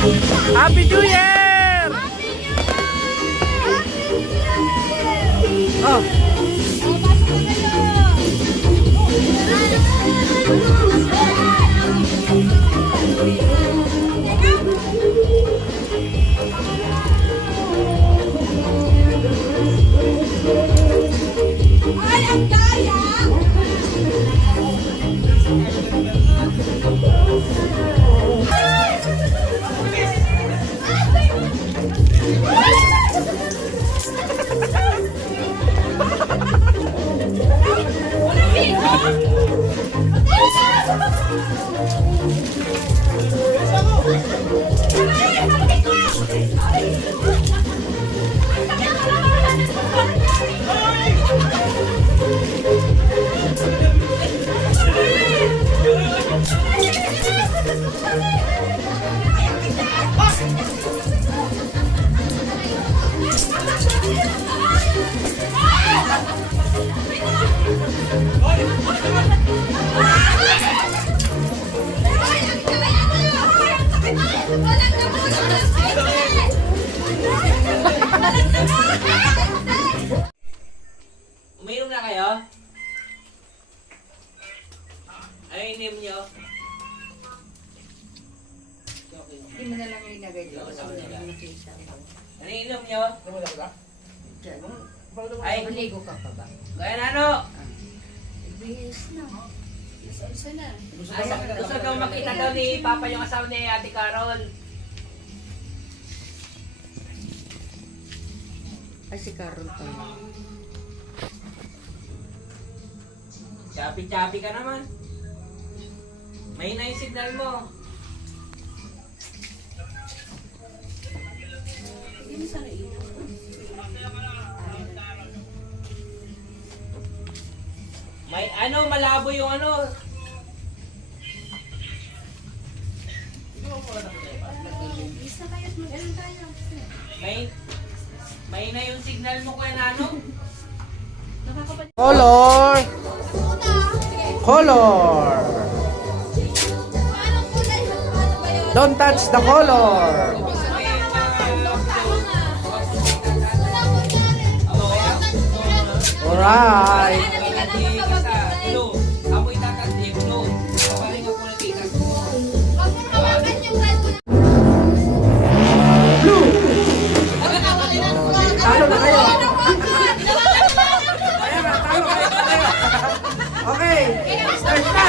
Happy New Year! Oh. Ay, ang daya! Uminom na kayo? Ano yung name nyo? Hindi mo na lang ilagay dito. Ano yung inom nyo? Ay, Maligo ka pa ba? kaya na ano? Bihis na. Isa na. Gusto daw makita daw ni Papa yung asawa ni Ate Carol. Ay, si Carol pa lang. Chapi-chapi ka naman. May na yung signal mo. Hindi sa nainom. May ano, malabo yung ano. Isa kayo at mag-alang tayo. May na yung signal mo kuya Nano. Color! Color! Don't touch the color! Alright! Amoy tatatli, blue. Papaling ako na tita. Blue! Talo na kayo! Ayan na, talo kayo! Okay! Start na!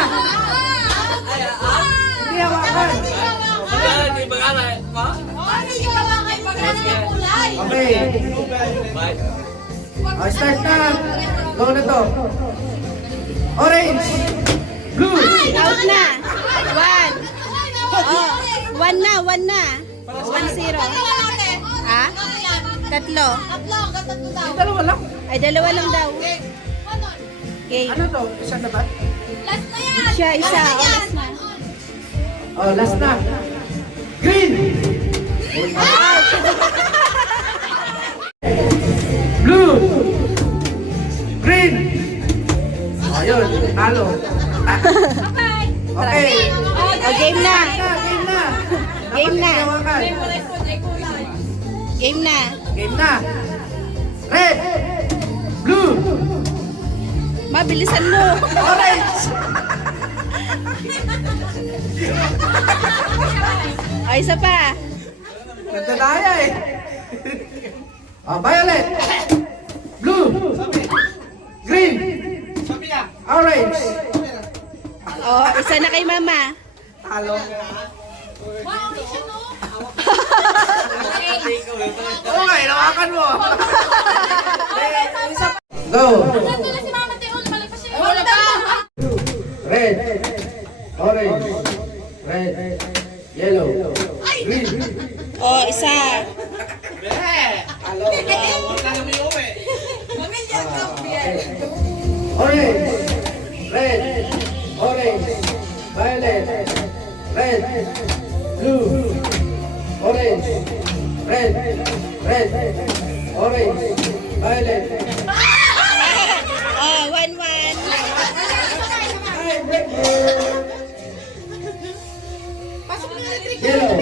Hindi hawakan! Di ba nga na? Ma? Okay! Start na! Go na to! Orange! Blue! Out na. One. Oh, one na. 1-0. Ah? Tatlo. Dalawa lang! Ay, dalawa lang daw. Okay. Ano to? Isa na ba? Siya, isa. Oh, last na. Oh, last na! Green! Blue! Green! Ayun, talo. Okay. Oh, game na. Game na! Game na. Hawakan. Game na. Game na! Red! Blue! Mabilisan mo. Orange! Oh, isa pa. Nagdadaya eh! Oh, violet! Blue! Green! Orange! Oh, isa na kay mama. Talo. Oo nga, inawakan mo. Go! Red, orange, red, yellow, green. Oh, isa. Orange, red, orange, violet, red, blue, orange, red, orange, violet. Oh, 1-1. Yellow,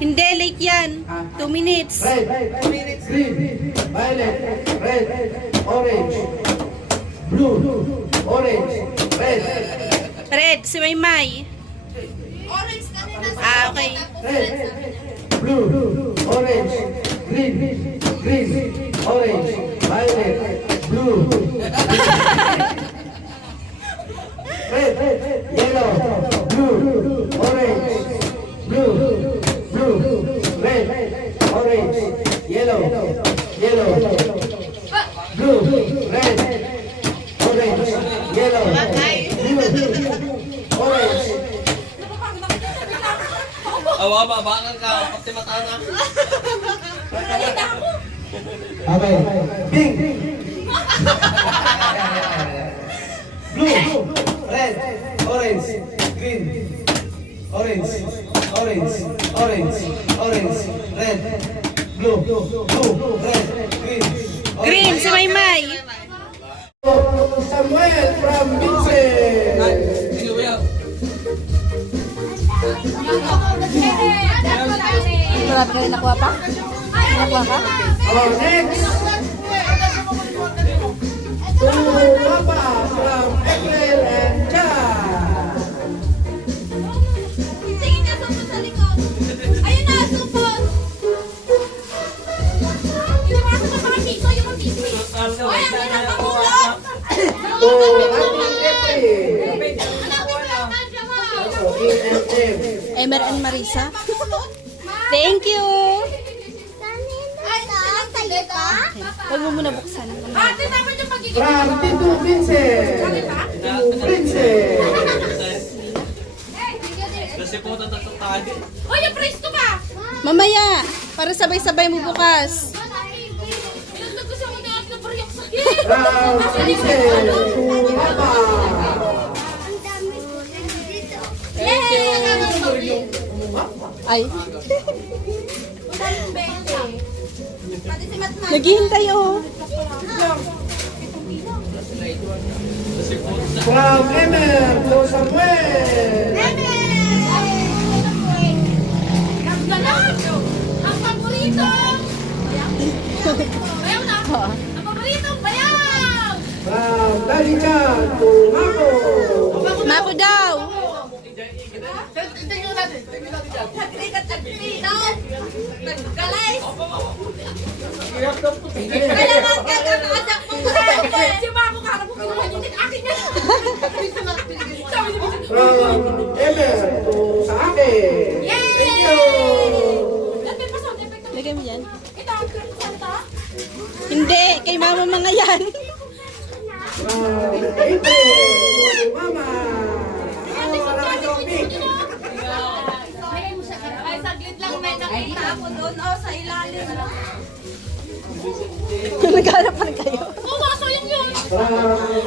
Hindi, late yan. 2 minutes. Red, green, violet, red, orange, blue, orange, red, Red, si Maymay. Orange kanina. Ah, okay. red, blue, orange, green, orange, violet, blue, red, yellow, blue, orange, blue, red, orange, yellow, blue, red, orange, yellow, blue, orange. Awa, babakan ka. Pati mata na. Okay. Pink. Blue. Red. Orange. Green. Orange. Orange. Orange. Orange. Red. Blue. Blue. Red. Green. Green, si Maymay. Samuel from Vincent. Sige, kuya. Marami ka rin nakuha pa? Nakuha ka? Oh, next. To Papa from April and John. Tingin ka sa likod. Ayun na, supot. Yung mga sa mga piso, yung mga piso. Ay, ang hirap pamulot. To April. Emer and Marisa. Thank you. Ay, sila ka? Huwag mo muna buksan. Ate, dapat yung magiging... From Tito Vincent. To Princess. Kasi po tatatang tayo. Uy, yung price ko ba? Mamaya, para sabay-sabay mo bukas. Yung gusto mo na ako na yung sakit. From Vincent to Papa. Ay, Pati si Matman. naghihintay oh. From Emer to Samuel. Ang galang! Ang paborito! Bayaw na! Ang paborito, bayaw! From Daddy Chan to Mako. Mako daw. Galay! Kailangan ka kakaasak mong kurente! Si Mako karap mo kinuha niyo din akin yan! From Emer to sa akin. Yay! Thank you. Lagay mo yan. Ito, saan to? Hindi, kay mama mga yan. From April to Mama. Ate, Oh, saan wala to? ka shopping. Ay, saglit lang may nakita ako doon. Oh, sa ilalim. Naghanap pa rin kayo. Oh, kaso yun yun. From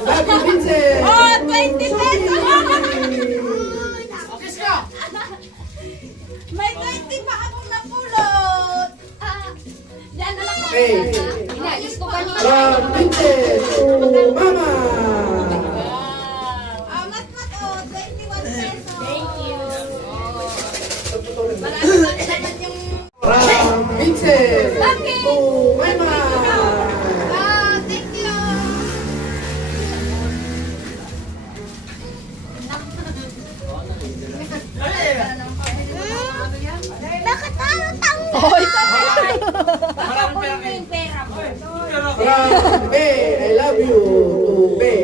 Daddy Vincent. Oh, 20 pesos! May 20 pa akong napulot. Yan na lang po. Okay. Inayos ko kanina. From Vincent to Mama. Mat, oh, 21 pesos. Thank you. Marami naman yung... From Vincent to Mama. Thank you. Bakit ano tango? Hoy, Baka ko yung pera mo. From Bay, I love you to Bay.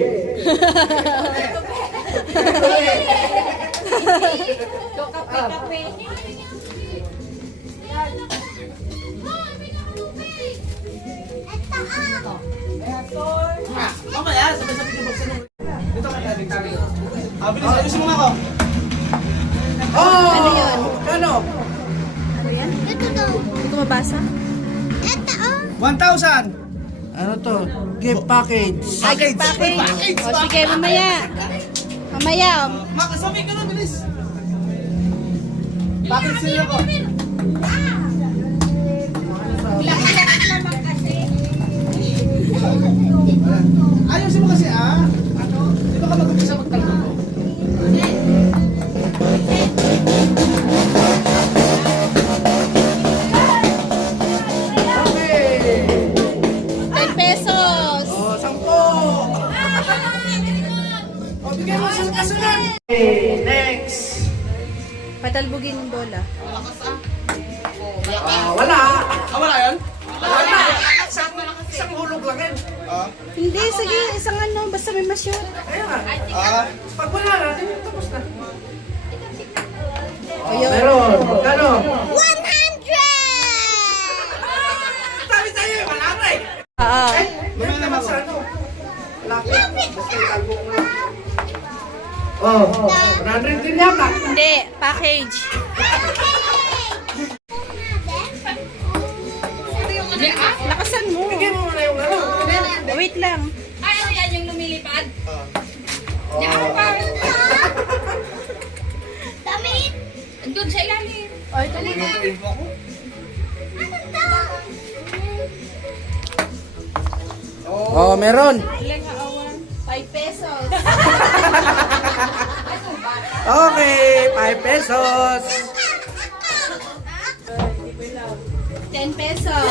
Kape-kape. Mamaya, sabay-sabay ka buksan mo. Dito ka tabi. Bilis, ayusin mo nga ako. Oh! Ano? hindi ko mabasa. 1,000! Ano to? Gift package. Package! O sige, mamaya. Mamaya. Makasabay ka na, bilis! Package sila ko. Ayusin mo kasi Di ba ka mag-umpisa magtalbo? talbogin yung bola. Wala. Wala yan? Wala. Isang hulog lang yan. Hindi, sige, isang ano, basta may ma-shoot. Ayun nga. Pag wala na, di tapos na. Ayun. Meron. Magkano? 100! Sabi sa'yo, wala na eh. Ah, Yan naman sa ano. Laki. Basta italbo ko lang. Oh, 100 din yata. hindi, package. Lakasan mo. Bigyan mo muna yung ano. Wait lang. Ay, ano yan yung lumilipad? Damit! Andun sa ilalim. Ay, talaga. Oh, meron. 5 pesos. Okay, 5 pesos. 10 pesos.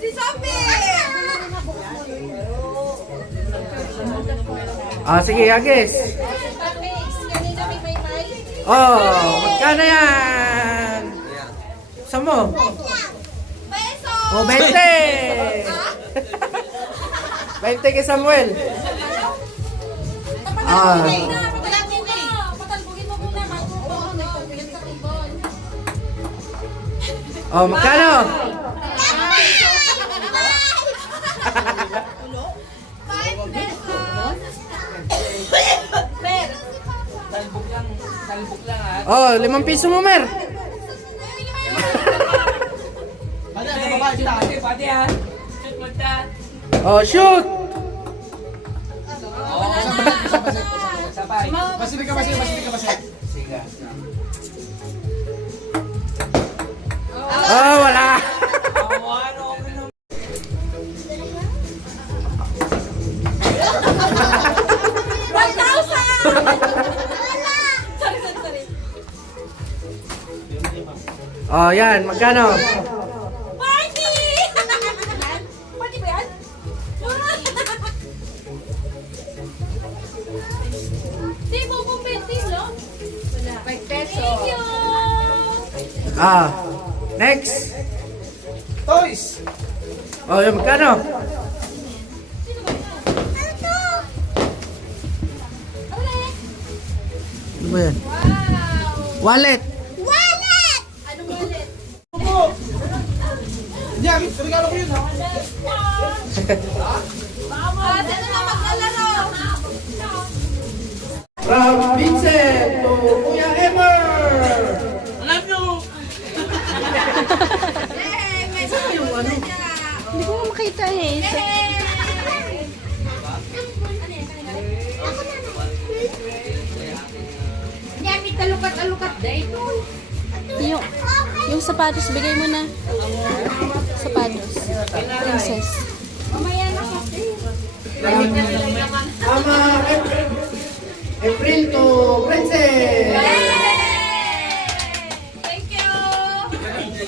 Si Sophie! Ah, sige, Agis. Kanina may may. Oh, magkano yan? Saan mo? Peso! Oh, 20! 20 kay Samuel. Ah. Patalbugin mo muna. Magpupunan sa tibon. Oh, magkano? 5 pesos! Oh, 5 piso mo, Mer. Pati, sa baba, kita. Oh, shoot! Basilig ka, basilig ka. Oh, wala. Oh, yan. Magkano? Party! Party ba yan? Di mo kong bentin, no? 5 pesos. Thank you! Ah. Next. Toys! Oh, yan. Magkano? Ano ba yan? Wow! Wallet. Wallet! Anong wallet? Hindi, regalo ko yun. Ate na maglalaro! From Vincent to Kuya Emer. Alam nyo! Yay! May sa'yo na niya! Hindi ko makita eh. Yay! Nyami talukat-alukat dahil Yung sapatos, bigay mo na. Sapatos. Princess. mamaya na kasi. Mama April to Princess. Thank you!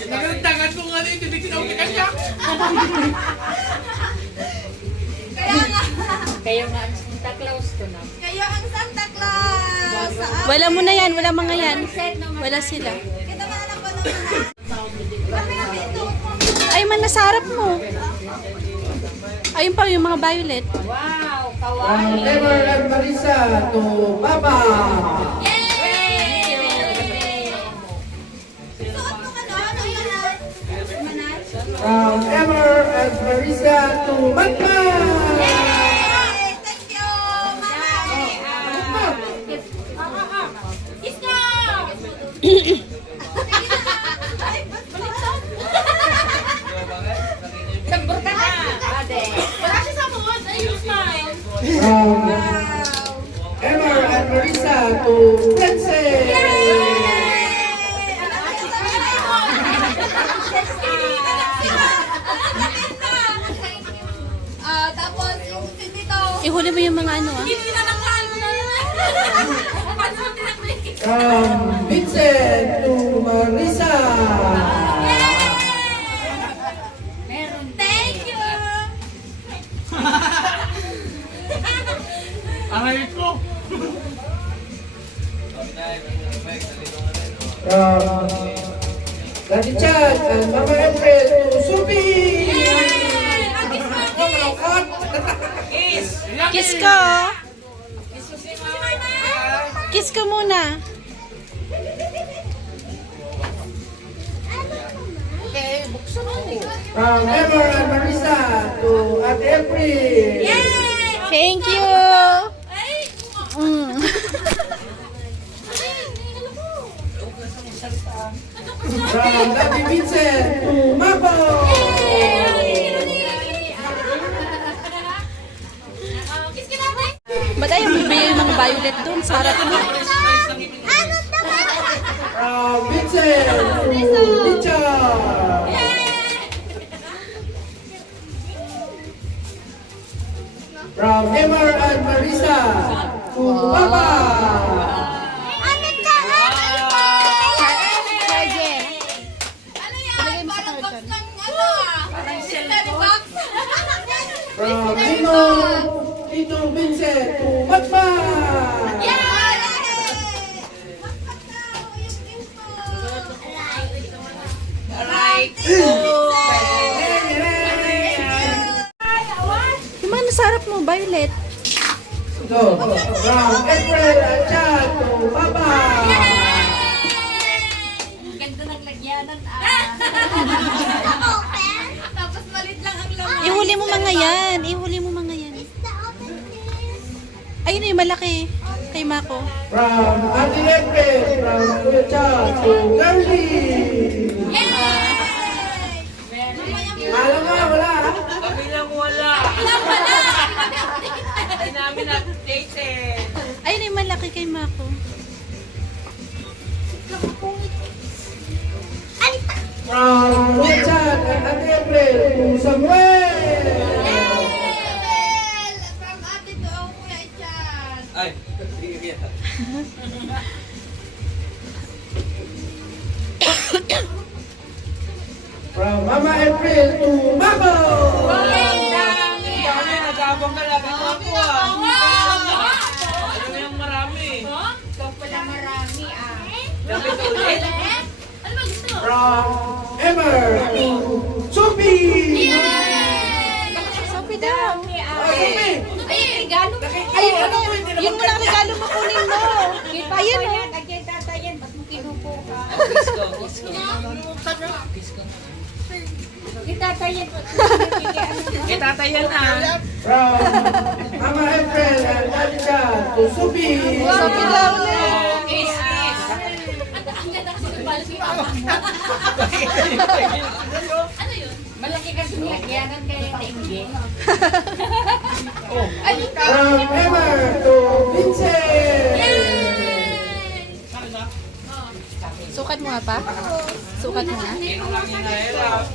Nagagdagan ko nga na yung tibig sinawag ka niya. Kaya nga, Kayo nga ang Santa Claus ko na. kayo ang Santa Claus! Wala mo na yan, wala mga yan. Wala sila. Kita ba alam ko naman? Kami ang ito. Ay, man, nasa harap mo. Ayun pa, yung mga violet. Wow, From kawaii. Emer and Marisa to Papa. Yay! Suot mo ka doon? Ano yan? Manan? From Emer and Marisa to Batman. Yay! Thank you! Mama! Iska! Ay, baliktad. Sambor ka na, ate. Wala siya sa mood. Ay, you smile. From Emer and Marisa to Princess. Tapos yung dito. Ihuli mo yung mga ano ah. Hindi na ng kain na yun. Paano mo tinaklik? From Vincent to Marisa. Meron. Thank you. Aray ko! From Daddy Chan and Mama April to Subi! Kiss ko. Kiss ko muna. From Emma and Marisa to Ate April! Thank you. Mm. From Daddy Vincent to Mabo! Ba't ayaw bibigay ng violet doon? Sarap mo. From Vincent to Richard! From Emma and Marisa to Papa! From Tito Vincent to Batman! Yung mga nasarap mo, violet. So, from April and Chad to Papa! Ganda ng lagyanan Tapos malit lang ang laman. Ihuli mo mga yan. Ihuli mo mga yan. Ayun na yung malaki. Kay Mako. From Auntie April, from Kuya Chad to Girlie! Alam mo, wala ha? Kami lang wala. Hindi namin updated. Ayun na yung malaki kay Mako. From Kuya Chad and Auntie April to Samuel! From ate to Kuya Chan. Ay, sige. From Mama April to Mabo! Nag-abang ka lang ako Ano na yung marami? Ikaw pala marami Dapat ulit? Ano ba gusto mo? From Emmer to Sophie! Sophie daw. Sophie! Ay, regalo mo. Ayun na. Yun mo lang regalo mo kunin mo. Ayun o. Agay tatayan, ba't mo kinupo ka? Itatayan. Itatayan na. From Mama April and Daddy Chad to Sophie! Sophie daw ulit. Kiss, kiss. Ang ganda kasi ng balas ni Papa. Ano yun? Malaki kasi lagyanan kaya nainggit. From Emmer to Vincent! Sukat mo nga pa? Sukat mo nga. Sino lang yung nahirap?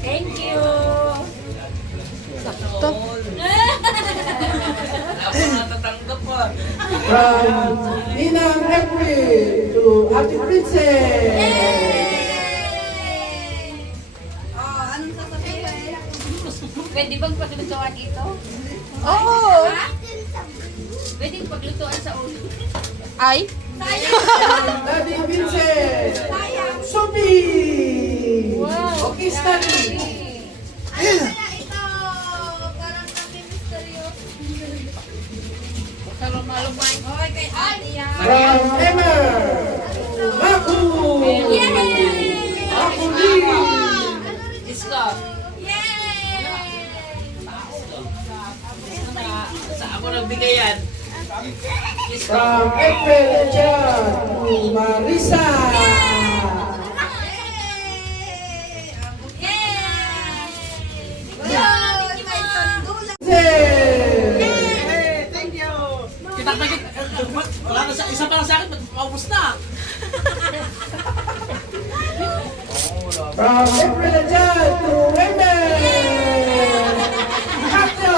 Thank you. Sakto. Ako natatanggap pa. From Ninang April to Ate Princess! Anong sasabihin? Pwede bang paglutuan ito? Oo. Pwede paglutuan sa ulo. Ay. From Daddy Vincent! Sophie! Okay, study! Ano kaya ito? Parang kami misteryoso. Kalumay. Okay, kay ate yan. From Emmer to Maku! Maku Lee! Iska. Yay! Sa ako nagbigay yan. From April and Chad to Marisa! Thank you. Kita pa wala na sa isa pa lang sa akin, maubos na. From April and Chad to Emmer! Katyo!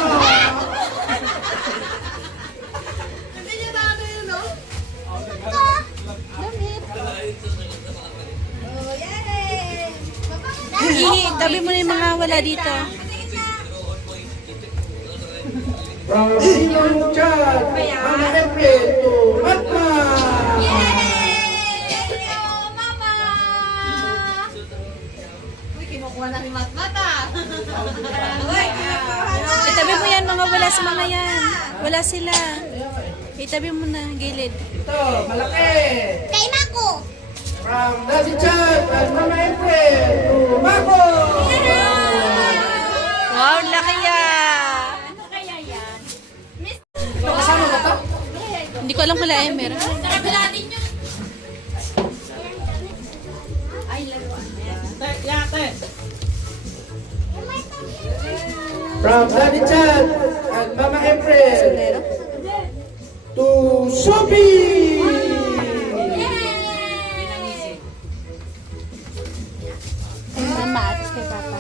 Hindi niya na ano yun, no? Damit. Oh, yay! Tabi mo na yung mga wala dito. Patingin na. From Simon Chan, Mama April to Matma. Mama! Uy, kinukuha na ni Matmata. Uy, Itabi mo yan, mga wala sa mga yan. Wala sila. Itabi mo na, gilid. Ito, malaki. Kay Mako! From Daddy Chan and Mama April to Mako. Wow, laki yan. Ano kaya yan? Ito, kasama ba ito? Hindi ko alam kung lahat meron. Sa kabila din yun. Ay, laruan. Te, yate. From Daddy Chan and Mama April to Sophie. Ay, mama, atis kay papa.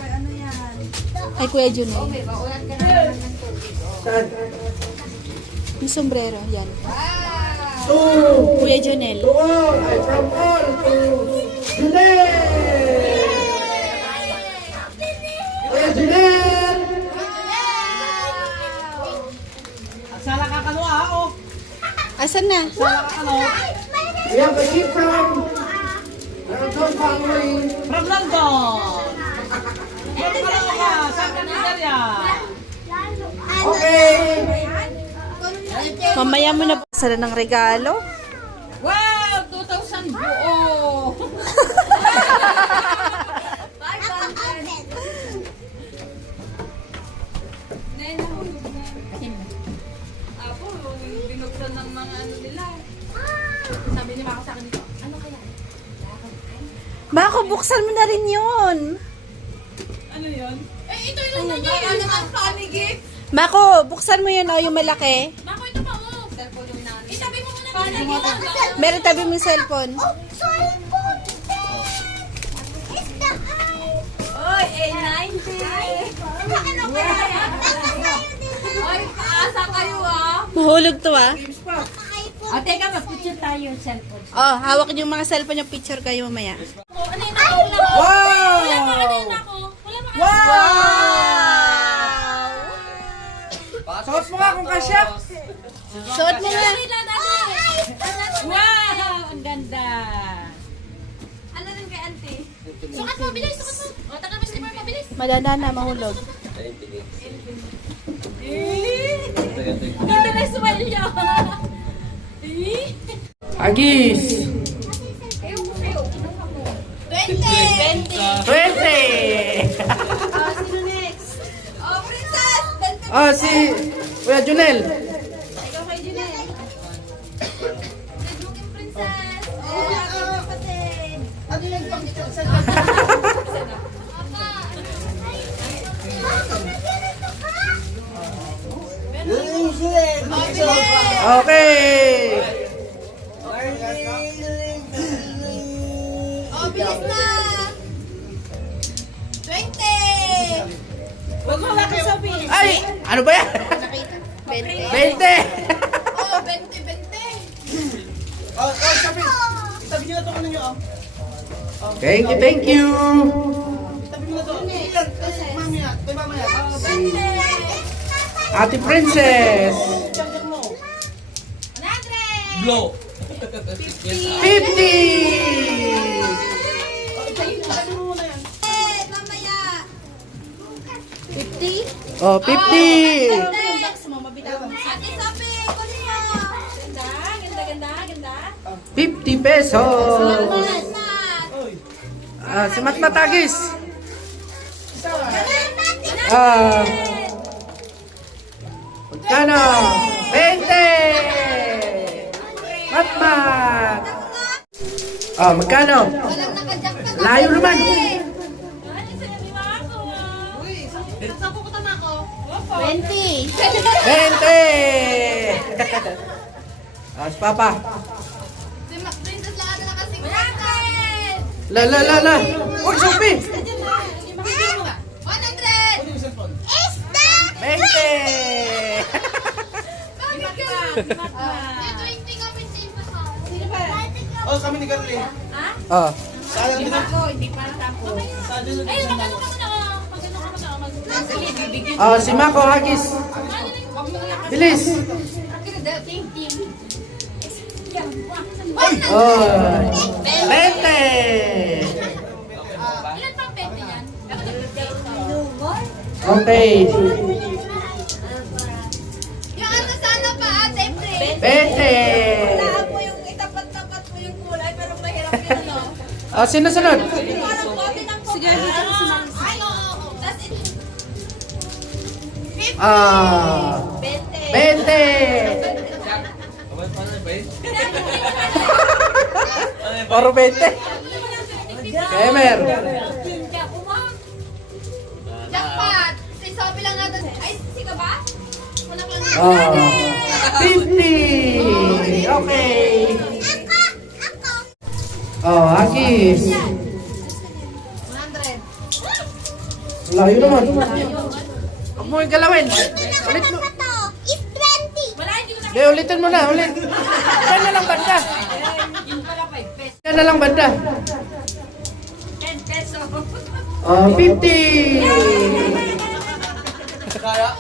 Kay Kuya Junel. Baulan ka na naman ng tubig. Saan? Yung sombrero, yan. To Kuya Junel. all, ay from all to Junel. Kuya Junel. Sala ka kano ah, oh. Asan na? Sala ka kano. We have a gift from Random family. From London. From Caloocan, sa Candelaria. Okay. Mamaya mo na sala ng regalo. Wow! 2,000 buo! Apo, binuksan ng mga ano nila. Sabi ni Mako sa akin dito, ano kaya? Bako, buksan mo na rin yun. Ano yun? Eh, ito yung niya. Ano ang funny gift? Bako, buksan mo yun, yung malaki. Mako, ito pa, oh. Cellphone yung namin. Itabi mo muna dito. Meron tabi mo yung cellphone. Oy, A90. Ano kaya? Oy, paasa kayo ah. Mahulog to ah. O, teka, mag-picture tayo yung cellphone. Oh, hawak niyo yung mga cellphone yung picture kayo mamaya. Ano yun ako? Wala pa ano yun ako? Wala pa Suot mo nga kung kasya. Suot mo nga. Wow! Ang ganda! Ano rin kay auntie? Sukat mo, bilis, sukat mo. O, tagal mo slipper mo, bilis. Madanda na, mahulog. Ganda na smile niya. Agis. 20! 20. Sino next? Oh, princess! Ah, si Kuya Junel. Ikaw kay Junel. Good-looking princess! Oh, aking kapatid! Ano yung pang Okay. Oh, bilis na! 20! Huwag mo lang kayo sabihin. Ay, ano ba yan? 20. Oh, 20! Oh, sabi. Sabi niyo na to ano niyo, oh. Thank you, thank you. Sabi niyo na to. Ilan? Mamaya. Kay mamaya. 20! Ate Princess. Charger mo. 100! Blow. 50. Sabi mo muna yan. Mamaya! 50? Oh, 50. Yung box mo, mabitaw mo. Ate Sophie, kunin mo! Ganda! 50 pesos. Mat! Oy. Ah, si Matmatagis. Magkano? 20. Matmat. Ah, magkano? Walang nakajakpan Layo naman. Saan pupunta na ako? 20. 20. Ah, si Papa. Si Princess lang na kasi 100! La. Uy, Sophie. 100! Ano yung cellphone? 20. Bakit ka? May 20 kami sa iba ka. Sino ba? Oh, kami ni Carly. Oh. Sayang din ako. Hindi para tapos. Sayang din Ayun, ako. magano ka muna. Magano ka muna. Ah, si Mako Hagis. Magano Bilis. Ay! Oh. 20. Ilan pang 20 yan? Okay. Yung ano sana pa ate, pre? 20. mo yung itapat-tapat mo yung kulay, pero mahirap yun, no? Oh, sino sunod? Parang bote ng Sige, dito na si Ma'am. Ay, oo. Tas ito. 50. Ah. 20. 20. Puro 20. Kemer. Jackpot! Si Sophie lang natin. Ay, si ka ba? Wala ka lang. Oh. 50. Okay. Oh, Akis. 100. Layo naman. Huwag mo yung galawin. Ulit mo. Wala, hindi ko na. Hindi, ulitin mo na. Ulit. Yan na lang banda. Yan na lang banda. 10 pesos. Oh, 50.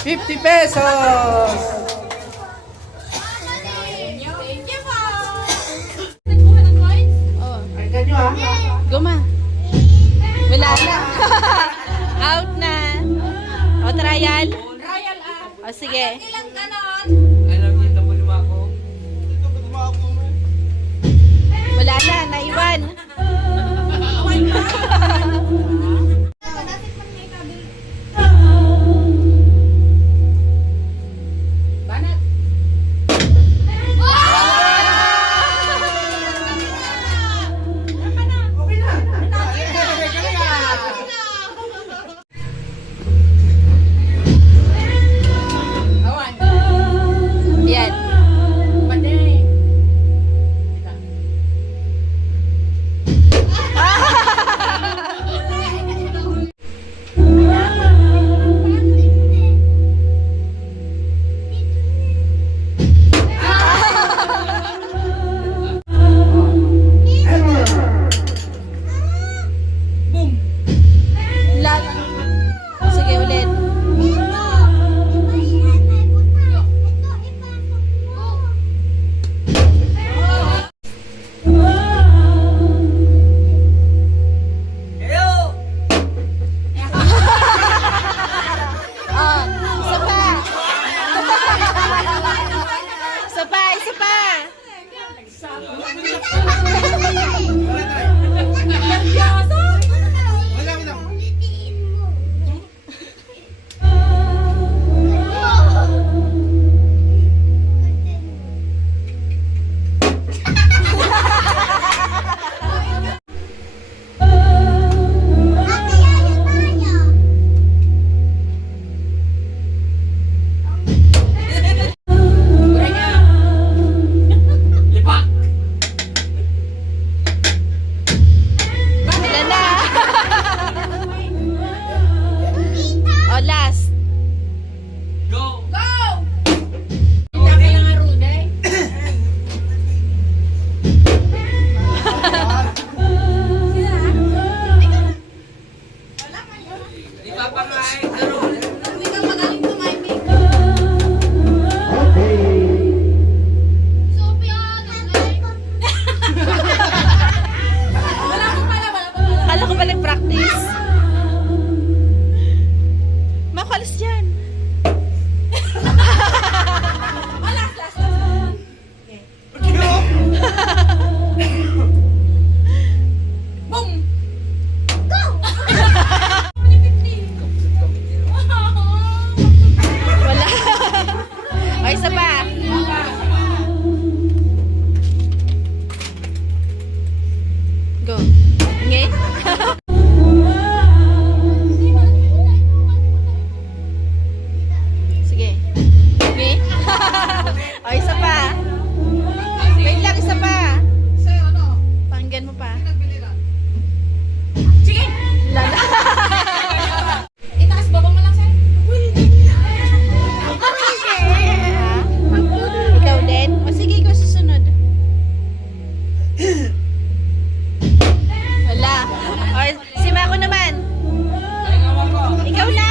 50 pesos. Thank you po. Nagkuha ng coins? Oh, Ay, ganyo ah. guma. Wala na. Out na. O, trial. Trial ah. O, sige. Ilang ganon? Wala na, naiwan. Banat. Okay na. Awan. Yan. Panday. Lag. Sige, ulit. Oh, isa pa. Isa pa, isa pa. Ilan na? O, last. Go! Hindi lang nga Ruday. Hindi ka magaling tumiming. Sophia, wala ko pala. Kala ko ba nag-practice? Makalis yan. Last. Boom! Wala. O, isa pa. Go. Nge. Sige. Nge. O, isa pa. Wait lang, isa pa. Sa'yo, ano? Pakinggan mo pa. Nagbili lang. Sige! Lala. Itaas baba mo lang sa'yo. Ha? Ikaw din? O, sige, ikaw susunod. Wala. O, si Mako naman. Ikaw na.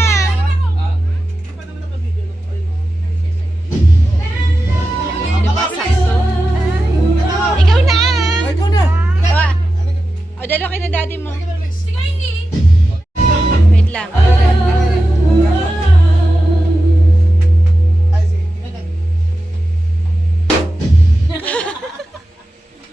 O, dalawa kayo na daddy mo. Sige, hindi. Wait lang.